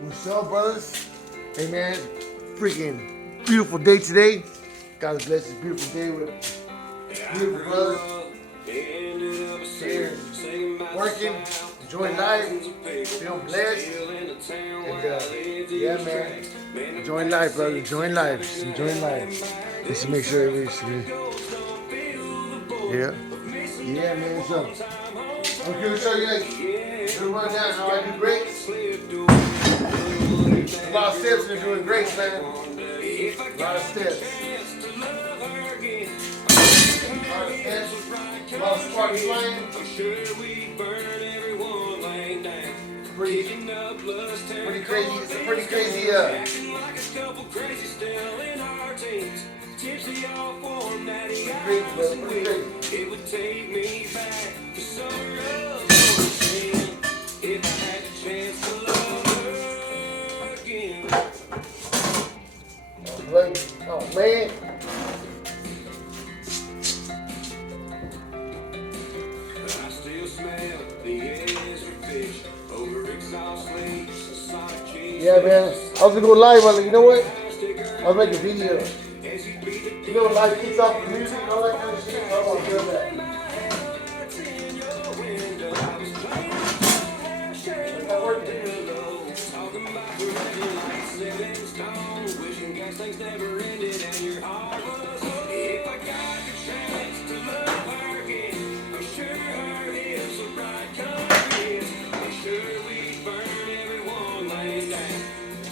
What's up, brothers? Hey, man, freaking beautiful day today. God bless this beautiful day with beautiful brothers here working, enjoying life, feeling blessed. And yeah, man, enjoying life, brother, enjoying life, just enjoying life. Just to make sure everybody's good. Yeah, man, so I'm here to show you like a little rundown how I do breaks. A lot of steps in doing grace, man. A lot of steps. A lot of spark flying. Pretty crazy. It's a pretty crazy. It would take me back to summer of 14 if I had the chance to love her again. Oh man. I still smell the Ezra fish over exhaust leaks and Sonic cheese. Yeah, man. I was gonna go live, but you know what? I was making a video. You know, live kicks off the music and all that kind of shit. So I want to feel that. It's not working.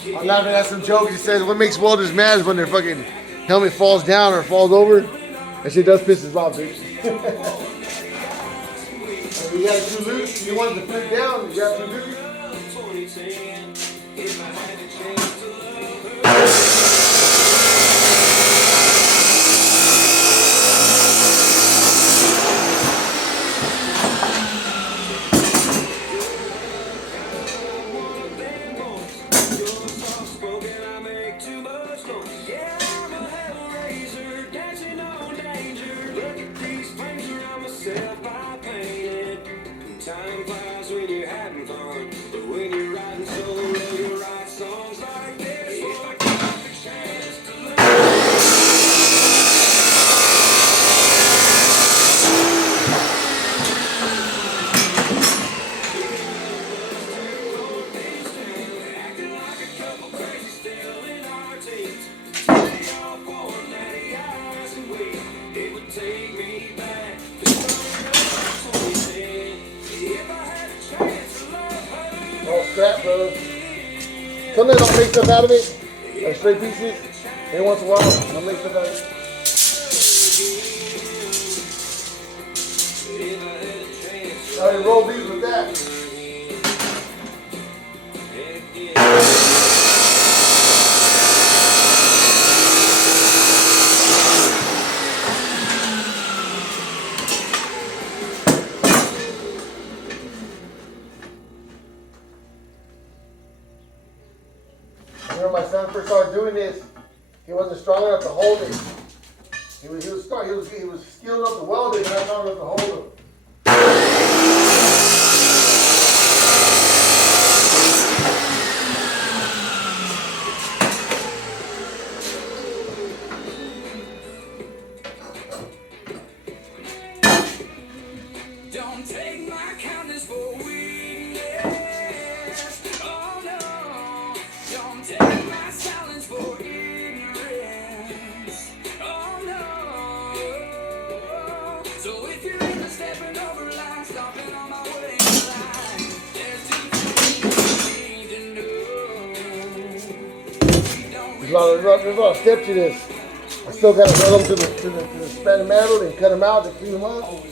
I'm laughing at some joke. He says, what makes welders mad is when their fucking helmet falls down or falls over. That shit does piss us off, bitch. You got it too loose. You want it to flip down. You got it too loose. Time flies when you're having fun, but when you're riding solo, you write songs like this. If I got the chance to love. Acting like a couple crazy still in our teens. They all form natty eyes and we. It would take me back to summer of 2010. Oh, scrap, brother. Sometimes I'll make stuff out of it, like straight pieces. Every once in a while, I'll make stuff out of it. I already rolled these with that. When my son first started doing this, he wasn't strong enough to hold it. He was skilled enough to weld it, and not strong enough to hold it. Don't take my kindness for weakness. Oh no. Don't take my silence for ignorance. Oh no. So if you're ever stepping over line, stopping on my way in line, there's two things you need to know. There's a lot of steps to this. I still got to run them to the spanner metal and cut them out and clean them up.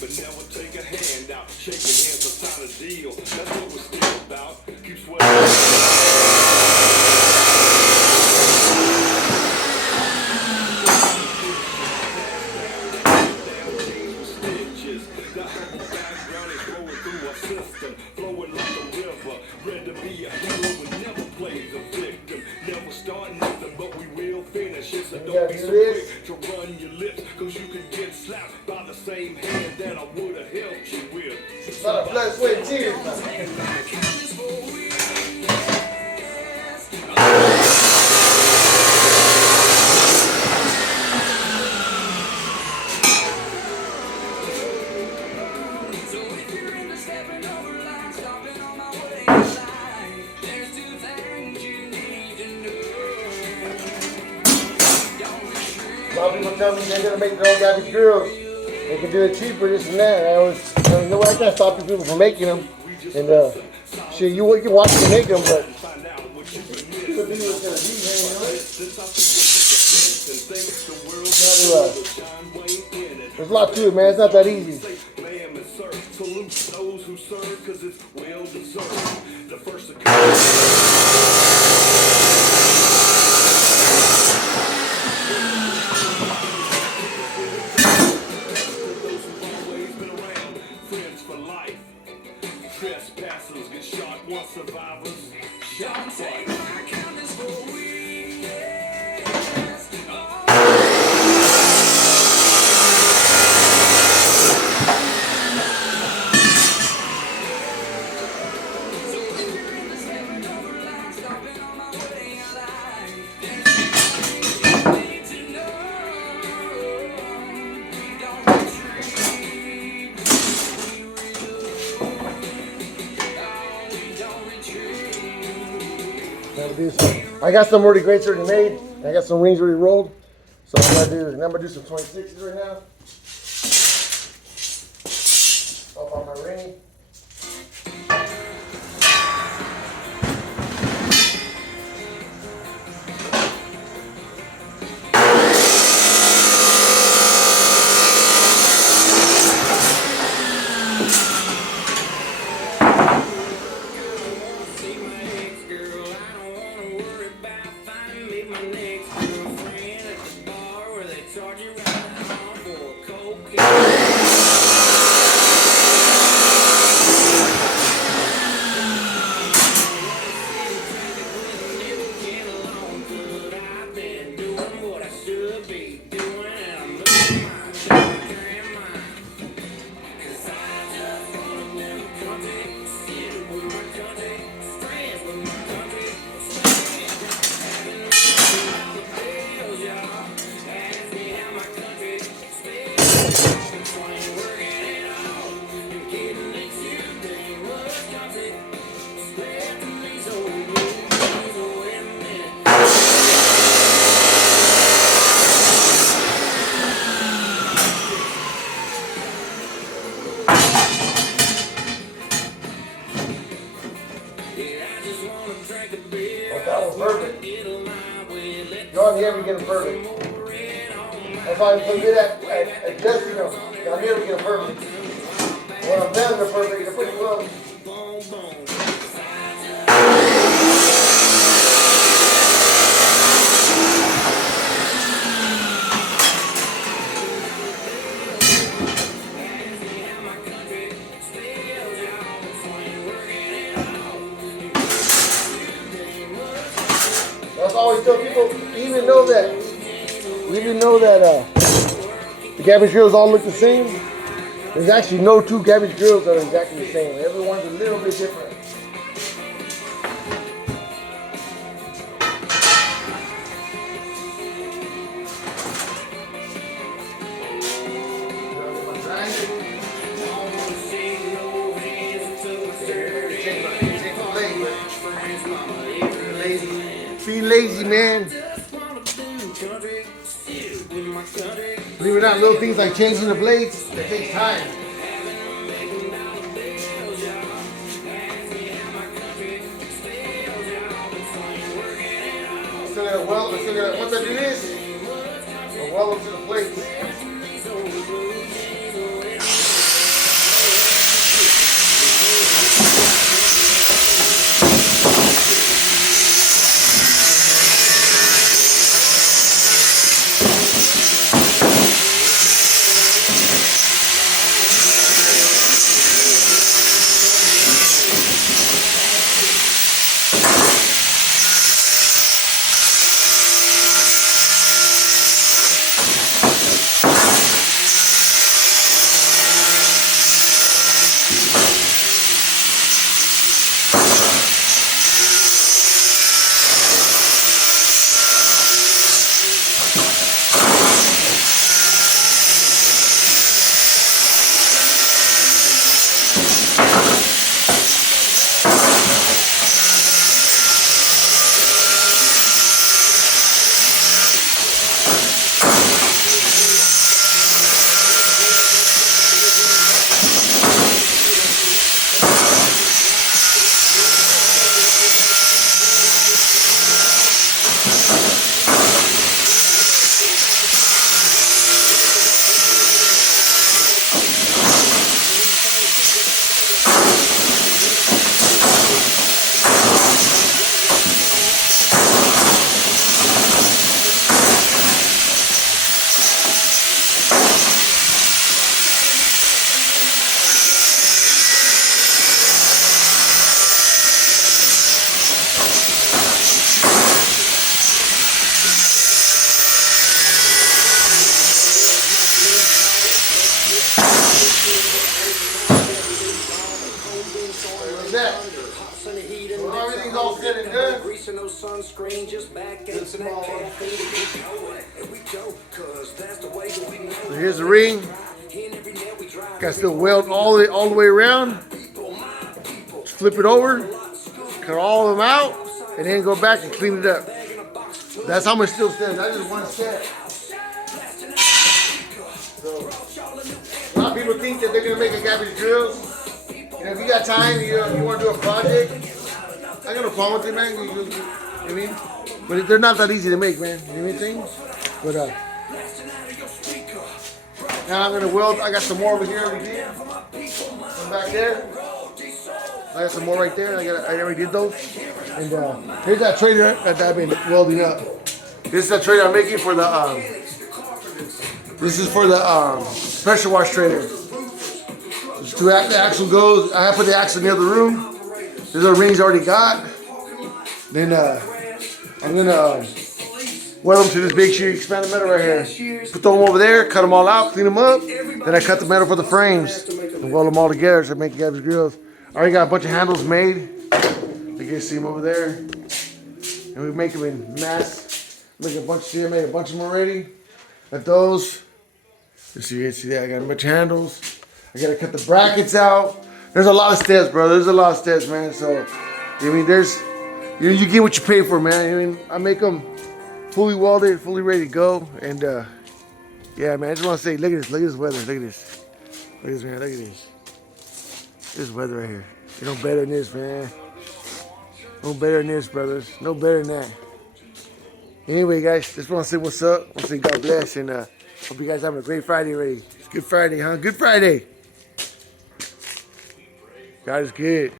But never take a hand out. Shake your hands to sign a deal. That's what we're still about. Keep sweating. Stitches. The whole background is flowing through our system. Flowing like a river. Ready to be a hero, but never play the victim. Never start nothing, but we will finish it. So don't be so quick to run your lips, cause you can get slapped by the same hand that I would have helped you with. A lot of blood, sweat, and tears. lot of people tell me they're gonna make their own Gabby's Grills. They can do it cheaper, this and that. And I always, you know, I can't stop people from making them. And shit, you can watch them make them, but the video is gonna be, man, you know? There's a lot to it, man. It's not that easy. Trespassers get shot, once survivors shot. Take my kindness for weakness. I got some already grates already made. I got some rings already rolled. So I'm gonna do some 26s right now. Up on my ring. That was perfect. Y'all never get them perfect. That's why I'm so good at adjusting them. Y'all never get them perfect. When I'm done, they're perfect. They're pretty close. That's always tell people, even know that the Gabby's Grills all look the same. There's actually no two Gabby's Grills that are exactly the same. Everyone's a little bit different. Be lazy, man. Believe it or not, little things like changing the blades, it takes time. Once I do this, I'll weld them to the plates. that. When everything's all said and done, Greasing those sunscreen just back in this small one. So here's the ring. Got to weld all the way around. Flip it over, cut all of them out, and then go back and clean it up. That's how much steel stands. That's just one set. So, a lot of people think that they're gonna make a garbage drills. You know, if you got time, you want to do a project, I got no problem with it, man. You know what I mean? But they're not that easy to make, man. You know what I mean? But now I'm gonna weld. I got some more over here. Some back there. I got some more right there. I already did those. And here's that trailer that I've been welding up. This is the trailer I'm making for the. This is for the pressure wash trailer. There's two. The axle goes. I have put the axle near the room. There's the rings already got. Then I'm gonna weld them to this big sheet expanded metal right here. Put them over there, cut them all out, clean them up. Then I cut the metal for the frames and weld them all together to make garbage grills. I already got a bunch of handles made. You can see them over there. And we make them in mass. Make a bunch. See, I made a bunch of them already. Got those. You see that? I got a bunch of handles. I gotta cut the brackets out. There's a lot of steps, bro. There's a lot of steps, man. So, I mean, you get what you pay for, man. I mean, I make them fully welded, fully ready to go. And yeah, man, I just want to say, look at this weather. Look at this. Look at this, man. Look at this. This weather right here. You know better than this, man. No better than this, brothers. No better than that. Anyway, guys, just want to say what's up. Want to say God bless, and hope you guys having a great Friday already. It's Good Friday, huh? Good Friday. God is good.